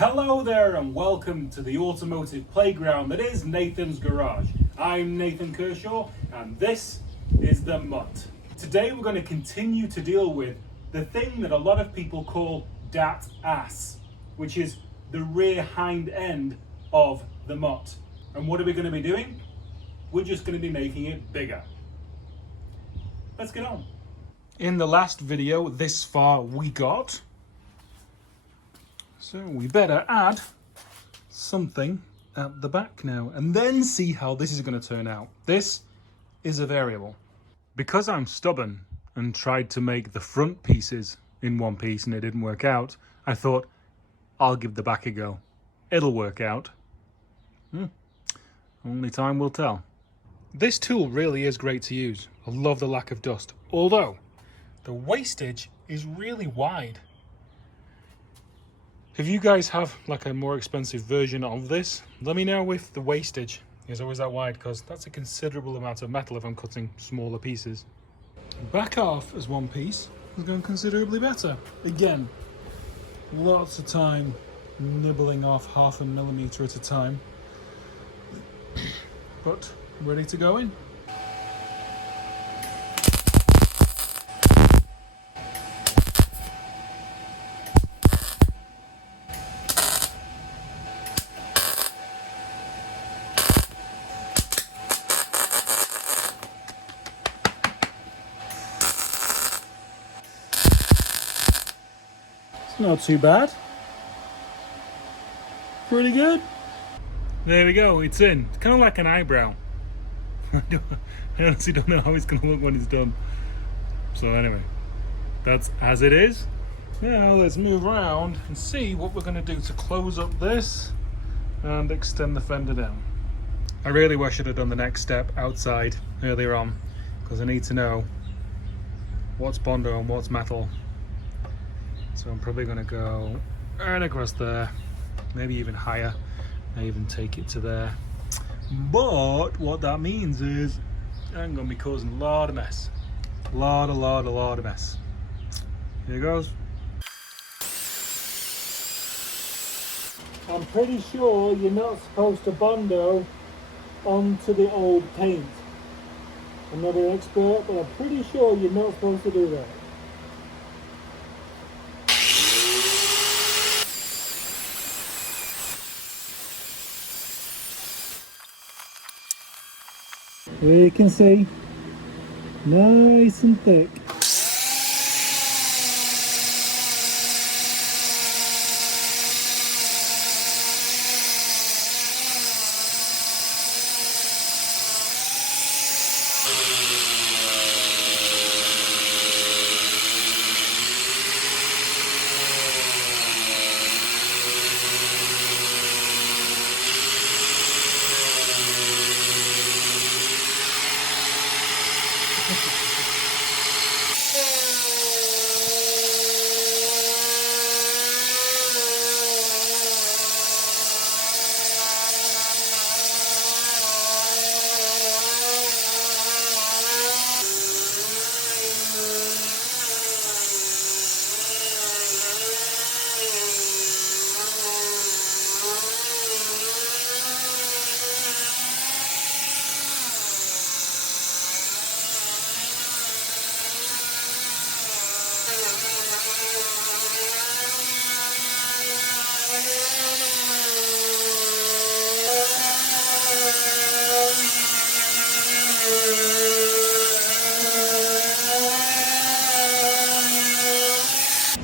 Hello there and welcome to the automotive playground that is Nathan's Garage. I'm Nathan Kershaw and this is the Mutt. Today we're going to continue to deal with the thing that a lot of people call dat ass, which is the rear hind end of the Mutt. And what are we going to be doing? We're just going to be making it bigger. Let's get on. In the last video, this far we got. So we better add something at the back now and then see how this is going to turn out. This is a variable. Because I'm stubborn and tried to make the front pieces in one piece and it didn't work out, I thought I'll give the back a go. It'll work out. Only time will tell. This tool really is great to use. I love the lack of dust, although the wastage is really wide. If you guys have like a more expensive version of this, let me know if the wastage is always that wide, because that's a considerable amount of metal if I'm cutting smaller pieces. Back off as one piece is going considerably better. Again, lots of time nibbling off 0.5 millimeter at a time, but ready to go in. Not too bad. Pretty good. There we go, it's in. It's kind of like an eyebrow. I honestly don't know how it's going to look when it's done. So anyway, that's as it is. Now let's move around and see what we're going to do to close up this and extend the fender down. I really wish I'd have done the next step outside earlier on, because I need to know what's Bondo and what's metal. So I'm probably going to go right across there, maybe even higher. I even take it to there. But what that means is I'm going to be causing a lot of mess. A lot of mess. Here goes. I'm pretty sure you're not supposed to Bondo onto the old paint. I'm not an expert, but I'm pretty sure you're not supposed to do that. There you can see, nice and thick.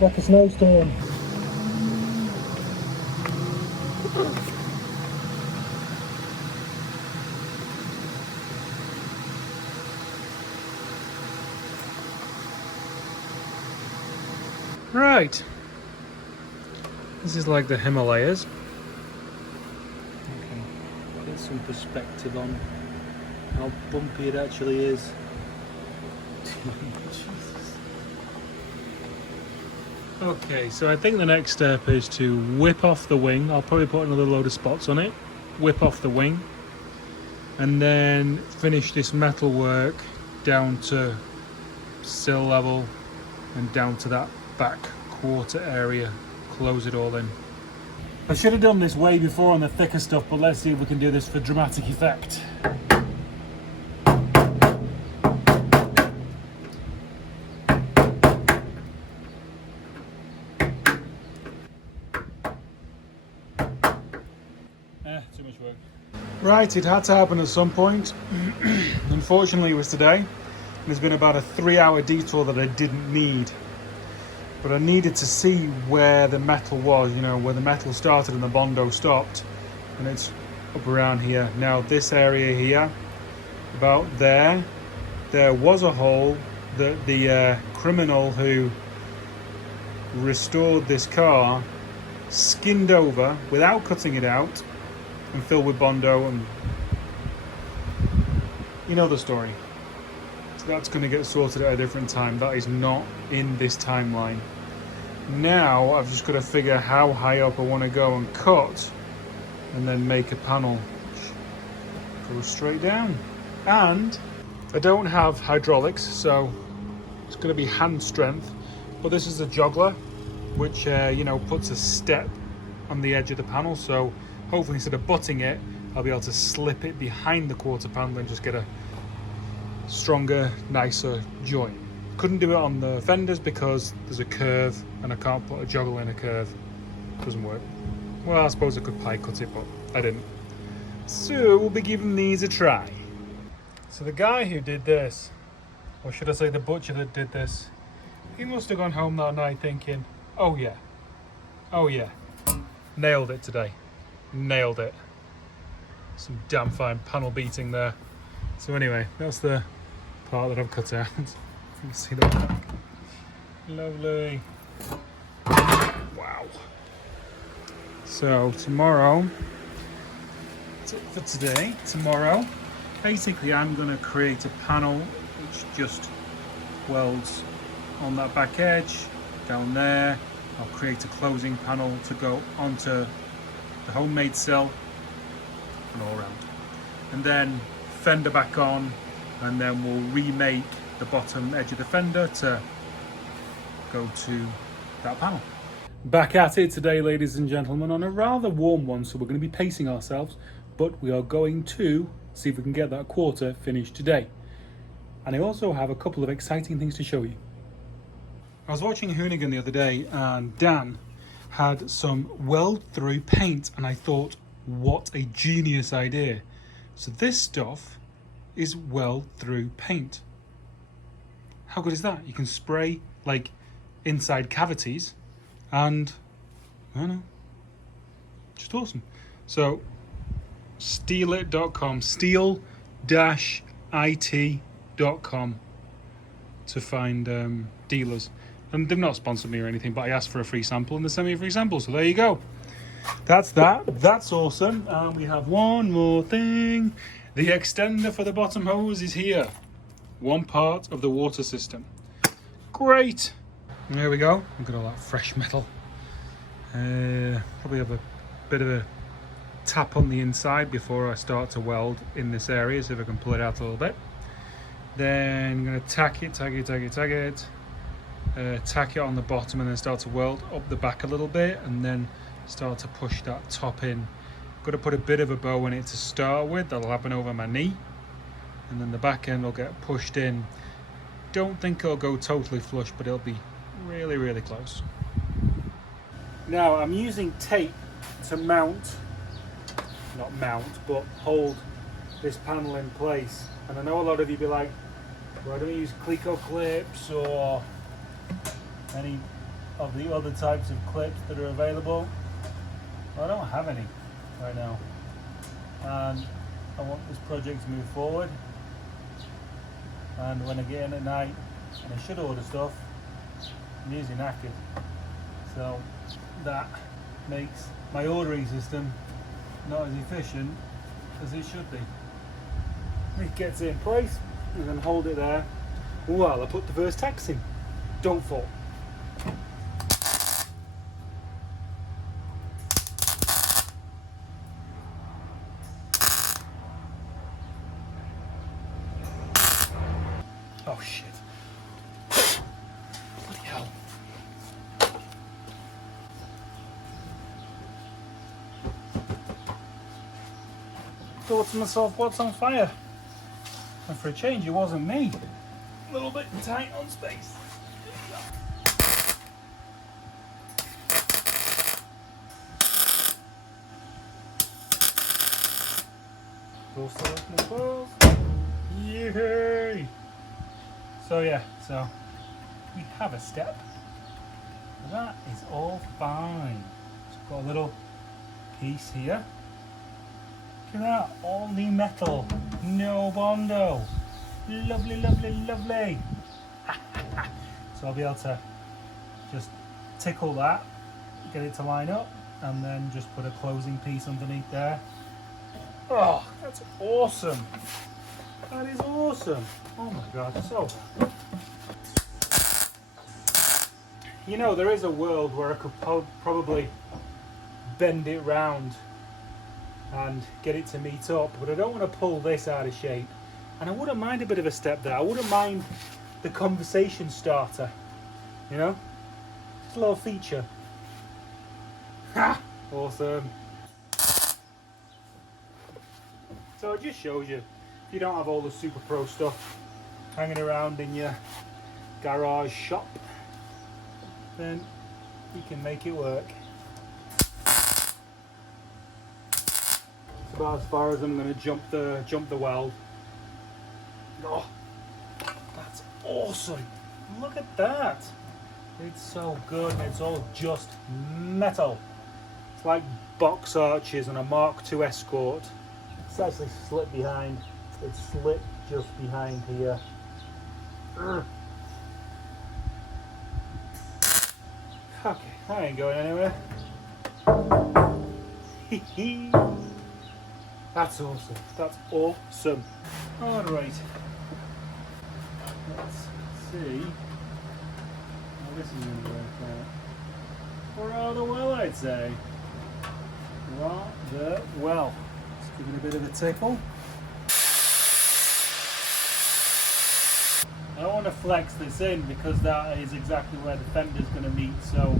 Like a snowstorm. Right. This is like the Himalayas. Okay, get some perspective on how bumpy it actually is. Okay, so I think the next step is to whip off the wing. I'll probably put another load of spots on it, whip off the wing, and then finish this metal work down to sill level and down to that back quarter area, close it all in. I should have done this way before on the thicker stuff, but let's see if we can do this for dramatic effect. Too much work. Right, it had to happen at some point. Unfortunately, it was today. There's been about a 3-hour detour that I didn't need. But I needed to see where the metal was, you know, where the metal started and the Bondo stopped. And it's up around here. Now this area here, about there was a hole that the criminal who restored this car skinned over without cutting it out and filled with Bondo, and you know the story. So that's going to get sorted at a different time. That is not in this timeline. Now I've just got to figure how high up I want to go and cut, and then make a panel which goes straight down. And I don't have hydraulics, so it's going to be hand strength. But this is a joggler, which you know, puts a step on the edge of the panel. So hopefully, instead of butting it, I'll be able to slip it behind the quarter panel and just get a stronger, nicer joint. Couldn't do it on the fenders because there's a curve and I can't put a joggle in a curve. Doesn't work. Well, I suppose I could pie cut it, but I didn't. So we'll be giving these a try. So the guy who did this, or should I say the butcher that did this, he must have gone home that night thinking, oh yeah, nailed it today. Nailed it. Some damn fine panel beating there. So anyway, that's the part that I've cut out. You can see the back. Lovely. Wow. So tomorrow, that's it for today. Tomorrow, basically I'm going to create a panel which just welds on that back edge, down there. I'll create a closing panel to go onto the homemade sill and all around, and then fender back on, and then we'll remake the bottom edge of the fender to go to that panel. Back at it today, ladies and gentlemen, on a rather warm one, so we're going to be pacing ourselves, but we are going to see if we can get that quarter finished today. And I also have a couple of exciting things to show you. I was watching Hoonigan the other day, and Dan had some weld through paint, and I thought, what a genius idea. So this stuff is weld through paint. How good is that? You can spray like inside cavities, and I don't know, just awesome. So steelit.com, steel-it.com to find dealers. And they've not sponsored me or anything, but I asked for a free sample and they sent me a free sample, so there you go. That's that. That's awesome. And we have one more thing. The extender for the bottom hose is here. One part of the water system. Great. And there we go. Look at all that fresh metal. Probably have a bit of a tap on the inside before I start to weld in this area, see if I can pull it out a little bit. Then I'm going to tack it, tack it on the bottom, and then start to weld up the back a little bit, and then start to push that top in. Got to put a bit of a bow in it to start with, that'll happen over my knee, and then the back end will get pushed in. Don't think it'll go totally flush, but it'll be really, really close. Now I'm using tape to but hold this panel in place. And I know a lot of you be like, well, I don't use Clico clips or any of the other types of clips that are available. Well, I don't have any right now, and I want this project to move forward. And when I get in at night and I should order stuff, I'm usually knackered, so that makes my ordering system not as efficient as it should be. It gets it in place and then hold it there while I put the first tacks in. Don't fall. Oh shit. Bloody hell. thought to myself, what's on fire? And for a change, it wasn't me. A little bit tight on space. Those silicone balls. Yay! So yeah, so we have a step. That is all fine. So I've got a little piece here. Look at that, all new metal, no bondo. Lovely, lovely, lovely. So I'll be able to just tickle that, get it to line up, and then just put a closing piece underneath there. Oh, that's awesome. That is awesome. Oh my God, so happy. You know, there is a world where I could probably bend it round and get it to meet up, but I don't want to pull this out of shape. And I wouldn't mind a bit of a step there. I wouldn't mind the conversation starter, you know? Just a little feature. Ha! Awesome. So it just shows you, if you don't have all the super pro stuff hanging around in your garage shop, then you can make it work. It's about as far as I'm going to jump the weld. Oh, that's awesome! Look at that! It's so good. It's all just metal. It's like box arches on a Mark II Escort. It's actually slit behind. It's slit just behind here. Okay, that ain't going anywhere. That's awesome. That's awesome. All right. Let's see how this is going to work out. Rather well, I'd say. Rather well. Let's give it a bit of a tickle. I don't want to flex this in because that is exactly where the fender's going to meet. So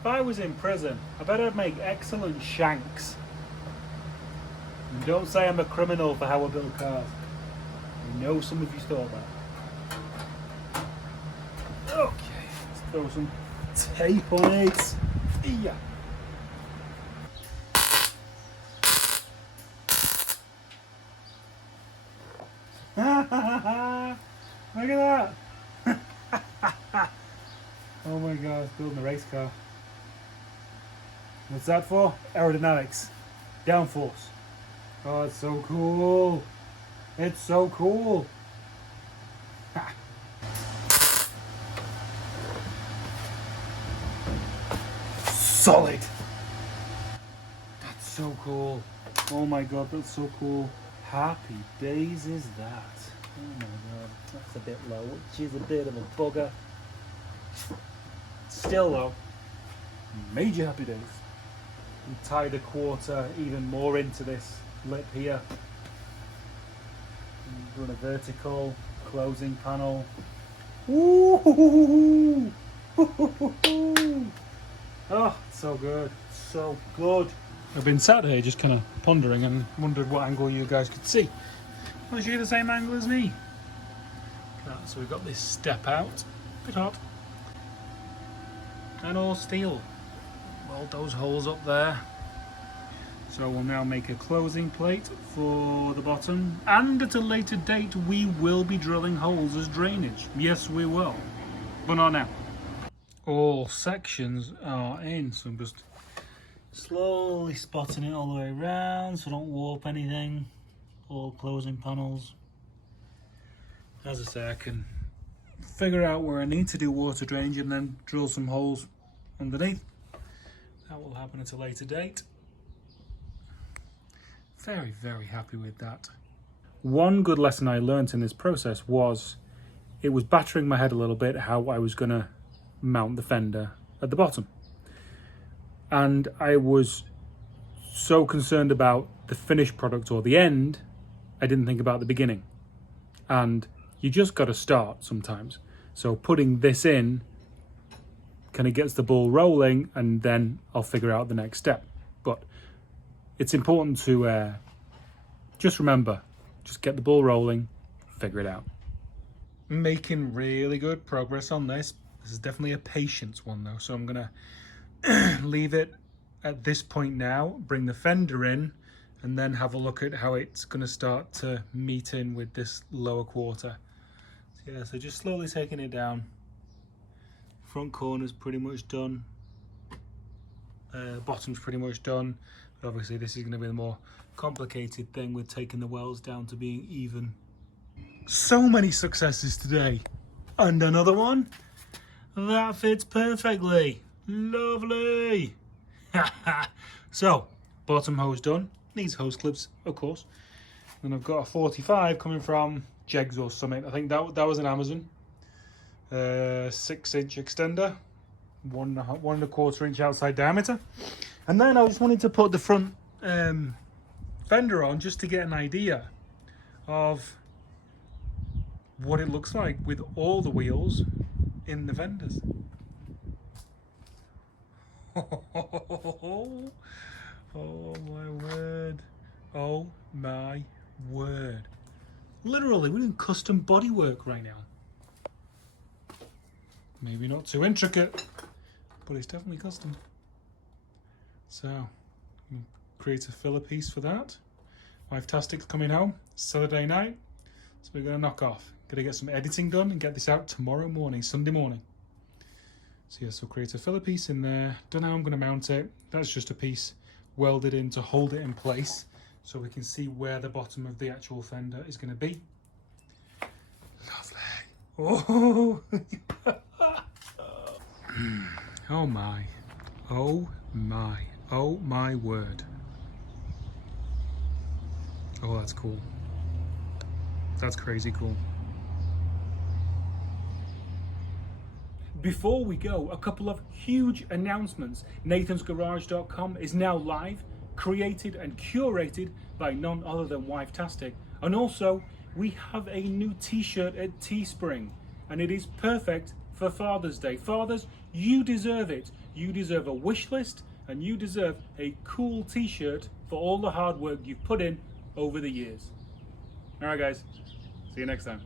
if I was in prison, I better make excellent shanks. And don't say I'm a criminal for how I build cars. I know some of you thought that. Okay, let's throw some tape on it. Yeah. Look at that! Oh my God, it's building a race car. What's that for? Aerodynamics. Downforce. Oh, it's so cool. It's so cool. Solid. That's so cool. Oh my God, that's so cool. Happy days is that. Oh my God, that's a bit low, which is a bit of a bugger. Still though, major happy days. And tie the quarter even more into this lip here. And run a vertical closing panel. Ooh! Oh, so good, so good. I've been sat here just kind of pondering and wondered what angle you guys could see. Was you the same angle as me? So we've got this step out, bit hot, and all steel. Weld those holes up there. So we'll now make a closing plate for the bottom, and at a later date we will be drilling holes as drainage. Yes, we will, but not now. All sections are in, so I'm just slowly spotting it all the way around so I don't warp anything. All closing panels. As I say, I can figure out where I need to do water drainage and then drill some holes underneath. That will happen at a later date. Very, very happy with that. One good lesson I learned in this process was it was battering my head a little bit how I was going to mount the fender at the bottom. And I was so concerned about the finished product or the end, I didn't think about the beginning. And you just got to start sometimes. So putting this in kind of gets the ball rolling, and then I'll figure out the next step. But it's important to just remember, just get the ball rolling, figure it out. Making really good progress on this. This is definitely a patience one though, so I'm gonna leave it at this point now, bring the fender in, and then have a look at how it's gonna start to meet in with this lower quarter. So yeah, so just slowly taking it down. Front corner's pretty much done. Bottom's pretty much done. But obviously this is gonna be the more complicated thing with taking the welds down to being even. So many successes today. And another one. That fits perfectly. Lovely. So, bottom hose done. Needs hose clips, of course. And I've got a 45 coming from Jegs or Summit. I think that was an Amazon. 6-inch extender. 1.25 inch outside diameter. And then I just wanted to put the front fender on just to get an idea of what it looks like with all the wheels in the fenders. Oh my word. Oh my word. Literally, we're doing custom bodywork right now. Maybe not too intricate, but it's definitely custom. So, create a filler piece for that. Wife-tastic's coming home, Saturday night, so we're gonna knock off. Gonna get some editing done and get this out tomorrow morning, Sunday morning. So yeah, so create a filler piece in there. Don't know how I'm gonna mount it. That's just a piece welded in to hold it in place so we can see where the bottom of the actual fender is gonna be. Lovely. Oh, oh my, oh my, oh my word. Oh, that's cool. That's crazy cool. Before we go, a couple of huge announcements. NathansGarage.com is now live, created and curated by none other than Wife-tastic. And also, we have a new t-shirt at Teespring, and it is perfect for Father's Day. Fathers, you deserve it. You deserve a wish list, and you deserve a cool t-shirt for all the hard work you've put in over the years. All right, guys. See you next time.